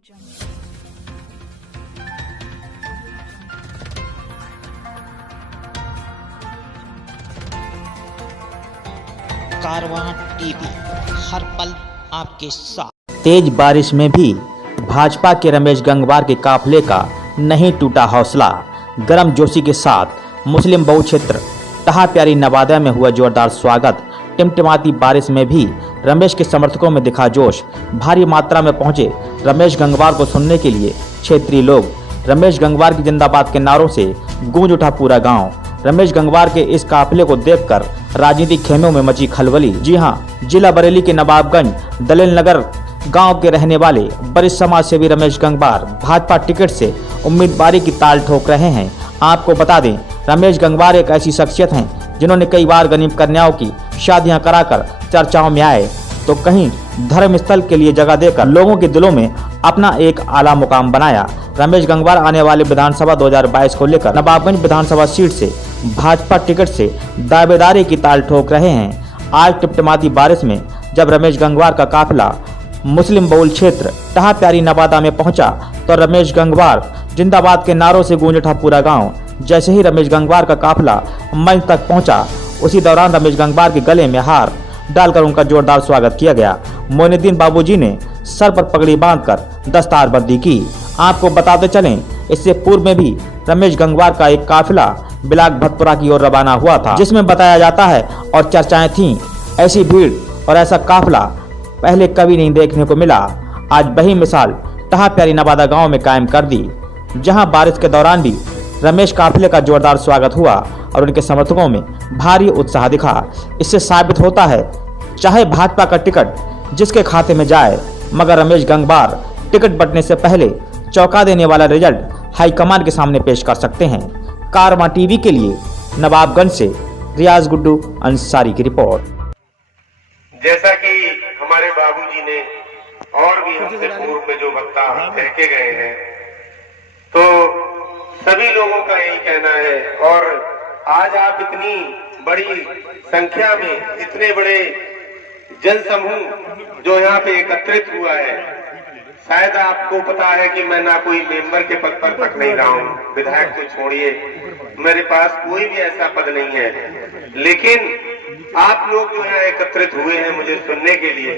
कारवां TV, हर पल आपके साथ। तेज बारिश में भी भाजपा के रमेश गंगवार के काफिले का नहीं टूटा हौसला। गर्मजोशी के साथ मुस्लिम बहुल क्षेत्र टहा प्यारी नवादा में हुआ जोरदार स्वागत। टिमटिमाती बारिश में भी रमेश के समर्थकों में दिखा जोश। भारी मात्रा में पहुंचे रमेश गंगवार को सुनने के लिए क्षेत्रीय लोग। रमेश गंगवार की जिंदाबाद के नारों से गूंज उठा पूरा गांव। रमेश गंगवार के इस काफिले को देखकर राजनीतिक खेमों में मची खलबली। जी हां, जिला बरेली के नवाबगंज दलेल नगर गांव के रहने वाले वरिष्ठ समाज सेवी रमेश गंगवार भाजपा टिकट से उम्मीदवारी की ताल ठोक रहे हैं। आपको बता दें, रमेश गंगवार एक ऐसी शख्सियत हैं जिन्होंने कई बार गरीब कन्याओं की शादियां कराकर चर्चाओं में आए, तो कहीं धर्म स्थल के लिए जगह देकर लोगों के दिलों में अपना एक आला मुकाम बनाया। रमेश गंगवार आने वाले विधानसभा 2022 को लेकर नवाबगंज विधानसभा सीट से भाजपा टिकट से दावेदारी की ताल ठोक रहे हैं। आज टिमटिमाती बारिश में जब रमेश गंगवार का काफिला मुस्लिम बहुल क्षेत्र टहा प्यारी नवादा में पहुंचा, तो रमेश गंगवार जिंदाबाद के नारों से गूंज उठा पूरा गांव। जैसे ही रमेश गंगवार का काफिला मंच तक पहुंचा, उसी दौरान रमेश गंगवार के गले में हार डालकर उनका जोरदार स्वागत किया गया। मोइनुद्दीन बाबूजी ने सर पर पगड़ी बांधकर दस्तारबंदी की। आपको बताते चलें, इससे पूर्व में भी रमेश गंगवार का एक काफिला बिलाग भतपुरा की ओर रवाना हुआ था, जिसमें बताया जाता है और चर्चाएं थीं, ऐसी भीड़ और ऐसा काफिला पहले कभी नहीं देखने को मिला। आज वही मिसाल टहा प्यारी नवादा गांव में कायम कर दी, जहां बारिश के दौरान भी रमेश काफिले का जोरदार स्वागत हुआ और उनके समर्थकों में भारी उत्साह दिखा। इससे साबित होता है, चाहे भाजपा का टिकट जिसके खाते में जाए, मगर रमेश गंगवार टिकट बंटने से पहले चौंका देने वाला रिजल्ट हाईकमान के सामने पेश कर सकते हैं। कारवां टीवी के लिए नवाबगंज से रियाज गुड्डू अंसारी की रिपोर्ट। जैसा कि हमारे बाबूजी ने और भी हमसे पूर्व में जो वक्ता कह के गए हैं, तो सभी लोगों का यही कहना है। और आज आप इतनी बड़ी संख्या में, इतने बड़े जनसमूह जो यहाँ पे एकत्रित हुआ है, शायद आपको पता है कि मैं ना कोई मेंबर के पद पर तक नहीं रहा हूँ, विधायक तो छोड़िए, मेरे पास कोई भी ऐसा पद नहीं है। लेकिन आप लोग जो यहाँ एकत्रित हुए हैं मुझे सुनने के लिए,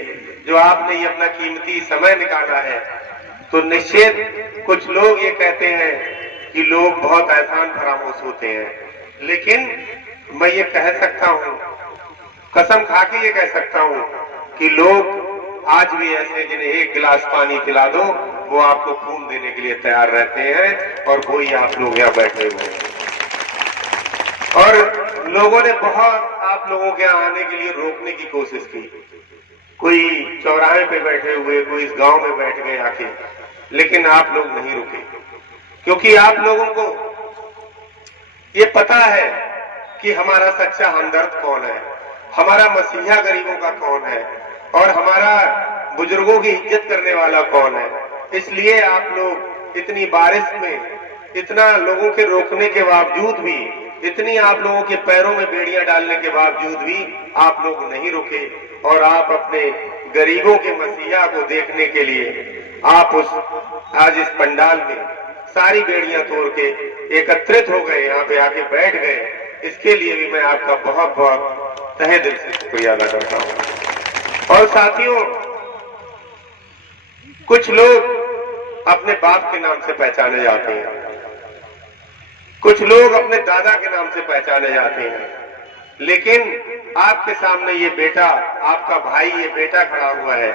जो आपने ये अपना कीमती समय निकाला है, तो निश्चित कुछ लोग ये कहते हैं कि लोग बहुत एहसान फरामोश होते हैं, लेकिन मैं ये कह सकता हूँ, कसम खा के ये कह सकता हूँ कि लोग आज भी ऐसे जिन्हें एक गिलास पानी पिला दो वो आपको खून देने के लिए तैयार रहते हैं, और वही आप लोग यहाँ बैठे हुए हैं। और लोगों ने बहुत आप लोगों के यहाँ आने के लिए रोकने की कोशिश की, कोई चौराहे पे बैठे हुए, कोई इस गांव में बैठ गए आके, लेकिन आप लोग नहीं रुके, क्योंकि आप लोगों को ये पता है कि हमारा सच्चा हमदर्द कौन है, हमारा मसीहा गरीबों का कौन है, और हमारा बुजुर्गों की इज्जत करने वाला कौन है। इसलिए आप लोग इतनी बारिश में, इतना लोगों के रोकने के बावजूद भी, इतनी आप लोगों के पैरों में बेड़ियां डालने के बावजूद भी आप लोग नहीं रुके, और आप अपने गरीबों के मसीहा को देखने के लिए आप आज इस पंडाल में सारी बेड़ियां तोड़ के एकत्रित हो गए, यहाँ पे आके बैठ गए। इसके लिए भी मैं आपका बहुत बहुत तहे दिल से शुक्रिया अदा करता हूँ। और साथियों, कुछ लोग अपने बाप के नाम से पहचाने जाते हैं, कुछ लोग अपने दादा के नाम से पहचाने जाते हैं, लेकिन आपके सामने ये बेटा, आपका भाई, ये बेटा खड़ा हुआ है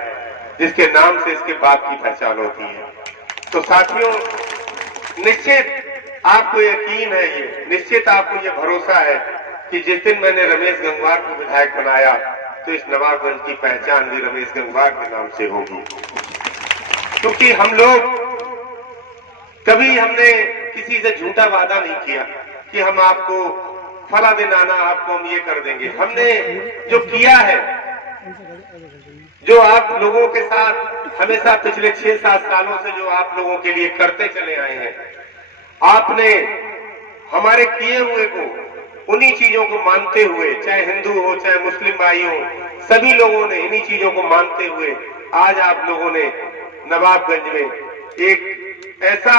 जिसके नाम से इसके बाप की पहचान होती है। तो साथियों, निश्चित आपको यकीन है, ये निश्चित आपको ये भरोसा है कि जिस दिन मैंने रमेश गंगवार को विधायक बनाया, तो इस नवाबगंज की पहचान भी रमेश गंगवार के नाम से होगी। क्योंकि हम लोग कभी हमने किसी से झूठा वादा नहीं किया कि हम आपको फला दिन आना, आपको हम ये कर देंगे। हमने जो किया है, जो आप लोगों के साथ हमेशा पिछले 6-7 सालों से जो आप लोगों के लिए करते चले आए हैं, आपने हमारे किए हुए को, उन्हीं चीजों को मानते हुए, चाहे हिंदू हो चाहे मुस्लिम भाई हो, सभी लोगों ने इन्हीं चीजों को मानते हुए आज आप लोगों ने नवाबगंज में एक ऐसा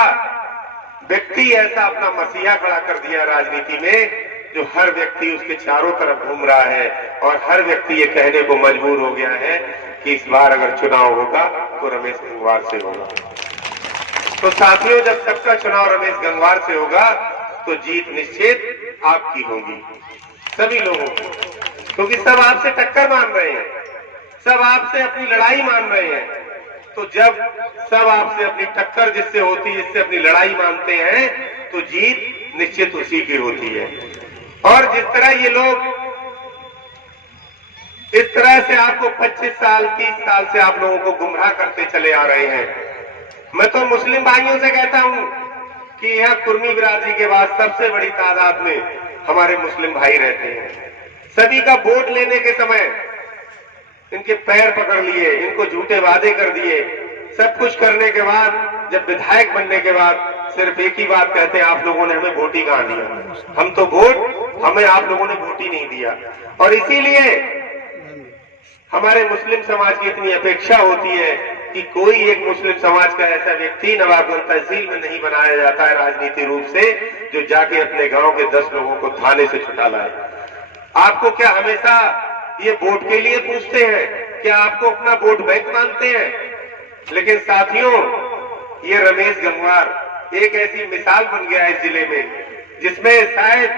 व्यक्ति, ऐसा अपना मसीहा खड़ा कर दिया राजनीति में, जो हर व्यक्ति उसके चारों तरफ घूम रहा है और हर व्यक्ति ये कहने को मजबूर हो गया है कि इस बार अगर चुनाव होगा तो रमेश गंगवार से होगा। तो साथियों, जब सबका चुनाव रमेश गंगवार से होगा तो जीत निश्चित आपकी होगी, सभी लोगों की, क्योंकि सब आपसे टक्कर मान रहे हैं, सब आपसे अपनी लड़ाई मान रहे हैं। तो जब सब आपसे अपनी टक्कर जिससे होती है, जिससे अपनी लड़ाई मानते हैं, तो जीत निश्चित उसी की होती है। और जिस तरह ये लोग इस तरह से आपको 25 साल 30 साल से आप लोगों को गुमराह करते चले आ रहे हैं, मैं तो मुस्लिम भाइयों से कहता हूं कि यहां कुर्मी बिरादरी के बाद सबसे बड़ी तादाद में हमारे मुस्लिम भाई रहते हैं। सभी का वोट लेने के समय इनके पैर पकड़ लिए, इनको झूठे वादे कर दिए, सब कुछ करने के बाद जब विधायक बनने के बाद सिर्फ एक ही बात कहते हैं, आप लोगों ने हमें वोट ही कहां दिया, हम तो वोट, हमें आप लोगों ने वोट ही नहीं दिया। और इसीलिए हमारे मुस्लिम समाज की इतनी अपेक्षा होती है कि कोई एक मुस्लिम समाज का ऐसा व्यक्ति नवाबगंज तहसील में नहीं बनाया जाता है राजनीतिक रूप से, जो जाके अपने गांव के 10 लोगों को थाने से छुटा लाए। आपको क्या हमेशा ये वोट के लिए पूछते हैं? क्या आपको अपना वोट बैंक मानते हैं? लेकिन साथियों, ये रमेश गंगवार एक ऐसी मिसाल बन गया है इस जिले में, जिसमें शायद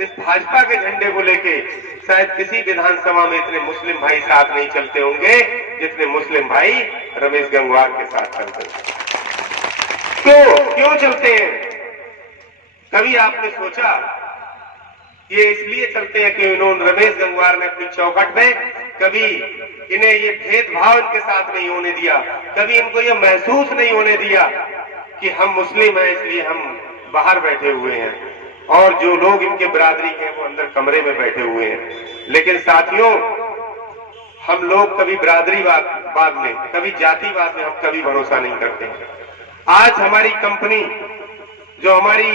इस भाजपा के झंडे को लेके शायद किसी विधानसभा में इतने मुस्लिम भाई साथ नहीं चलते होंगे जितने मुस्लिम भाई रमेश गंगवार के साथ चलते हैं। क्यों चलते हैं? कभी आपने सोचा? ये इसलिए चलते हैं कि इन्होंने, रमेश गंगवार ने अपनी चौखट में कभी इन्हें ये भेदभाव इनके साथ नहीं होने दिया, कभी इनको ये महसूस नहीं होने दिया कि हम मुस्लिम हैं इसलिए हम बाहर बैठे हुए हैं और जो लोग इनके बिरादरी के हैं वो अंदर कमरे में बैठे हुए हैं। लेकिन साथियों, हम लोग कभी बिरादरीवाद में, कभी जातिवाद में हम कभी भरोसा नहीं करते। आज हमारी कंपनी, जो हमारी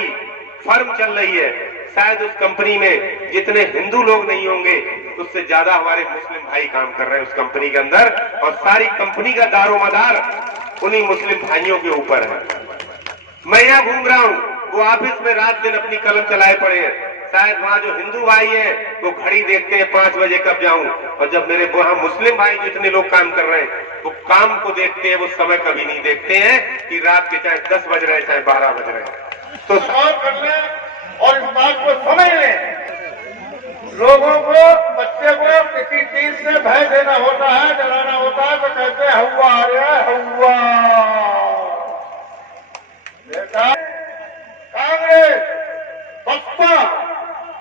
फर्म चल रही है, शायद उस कंपनी में जितने हिंदू लोग नहीं होंगे उससे ज्यादा हमारे मुस्लिम भाई काम कर रहे हैं उस कंपनी के अंदर, और सारी कंपनी का दारोमदार उन्हीं मुस्लिम भाइयों के ऊपर है। मैं यहाँ घूम रहा हूँ, वो ऑफिस में रात दिन अपनी कलम चलाए पड़े हैं, शायद वहाँ जो हिंदू भाई हैं वो घड़ी देखते हैं 5 बजे कब जाऊं, और जब मेरे वहाँ मुस्लिम भाई जितने लोग काम कर रहे हैं वो काम को देखते हैं, वो समय कभी नहीं देखते हैं कि रात के चाहे 10 बज रहे चाहे 12 बज रहे हैं। तो सवाल कर लें और इस बात को समझ लें, लोगों को, बच्चे को किसी चीज से भय देना होता है, डराना होता है, तो कहते हैं हवा आ रहा है, हवा। बेटा, कांग्रेस, बसपा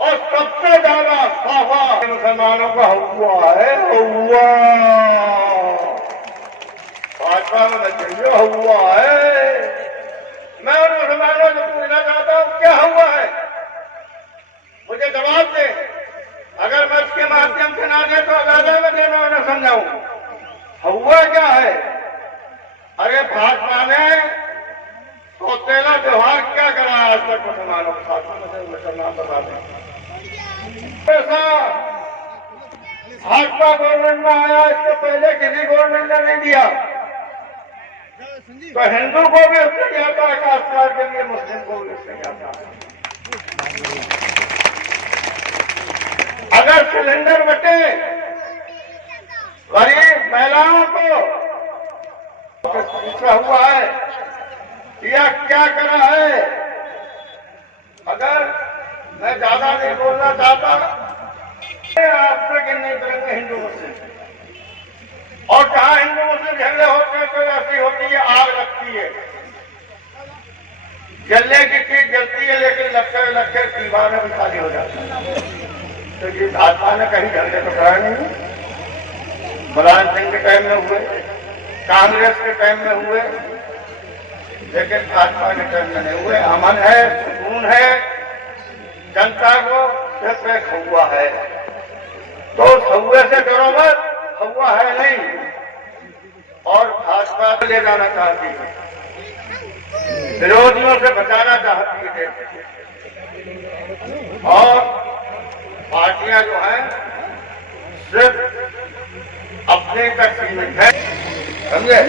और सबसे ज्यादा साफा मुसलमानों का हुआ है, हुआ। भाजपा में चाहिए हुआ है। मैं उन मुसलमानों से पूछना चाहता हूं, क्या हुआ है? मुझे जवाब दे। अगर मैं इसके माध्यम से ना दे तो अदालत में देना मैं समझाऊं। हुआ क्या है? अरे भाजपा ने तो तेला व्यवहार क्या करा आज तक मुसलमानों के साथ? मुसलमान बताते पैसा भाजपा गवर्नमेंट में आया, इससे पहले किसी गवर्नमेंट ने नहीं दिया। तो हिंदू को भी उससे जाता है, खासकर के लिए मुस्लिम को भी उससे जाता है। अगर सिलेंडर बटे गरीब महिलाओं को पूछा हुआ है या क्या करा है? अगर मैं ज्यादा नहीं बोलना चाहता, आपसे कि नहीं करेंगे हिंदू मुस्लिम, और कहा हिंदू मुस्लिम झगड़े होते हैं तो ऐसी होती है, आग लगती है, जलने की चीज जलती है लेकिन लक्ष्य दीवार में खाली हो जाती है। तो ये भाजपा ने कहीं झगड़े तो कराए नहीं। मुलायम सिंह के टाइम में हुए, कांग्रेस के टाइम में हुए, लेकिन भाजपा के टाइम में नहीं हुए। अमन है, सुकून है, जनता को सिर्फ एक हुआ है। तो उस हुए से डरो मत, हुआ है नहीं। और भाजपा ले जाना चाहती है, विरोधियों से बचाना चाहती है, और पार्टियां जो हैं सिर्फ अपने तक सीमित है, समझे?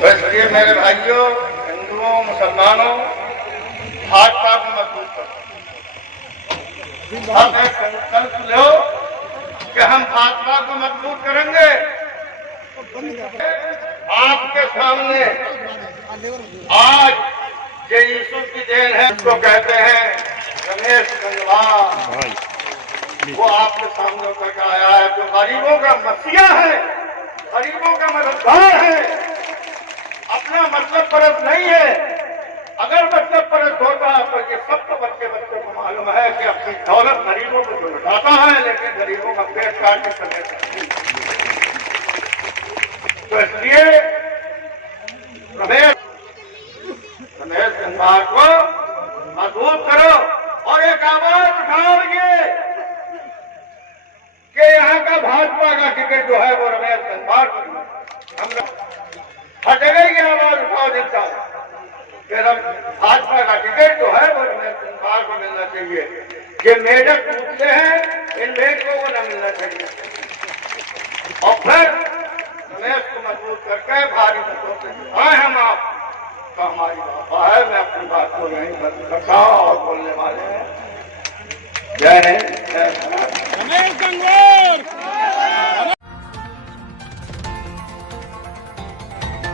तो इसलिए मेरे भाइयों, हिंदुओं, मुसलमानों, भाजपा को मजबूत करो। हम एक संकल्प लो कि हम भाजपा को मजबूत करेंगे। आपके सामने आज ये यूसुफ की देन है, उसको कहते हैं रमेश गंगवार, वो आपके सामने उतर कर आया है, जो गरीबों का मसीहा है, गरीबों का मददगार है, अपना मतलब परस्त नहीं है। अगर मतलब परस्त होता तो ये सब तो बच्चे को मालूम है कि अपनी दौलत गरीबों को जो लुटाता है, लेकिन गरीबों का पेट काट के चले जाता है। तो इसलिए रमेश गंगवार को मजबूत करो और एक आवाज उठाओगे कि यहाँ का भाजपा का टिकट जो है वो रमेश गंगवार को, हम लोग हर जगह की आवाज उठाओ देता हूँ कि भाजपा का टिकट जो है वो रमेश गंगवार को मिलना चाहिए। ये मेढक पूछते हैं, इन मेढकों को न मिलना चाहिए। और फिर रमेश को मजबूत करके भारी मतों से जिताए हम आप, तो हमारी बात है। मैं अपनी बात को यहीं बंद करता हूँ और बोलने वाले हैं जय हिंद, जय भारत।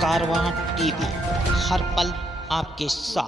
कारवां टीवी, हर पल आपके साथ।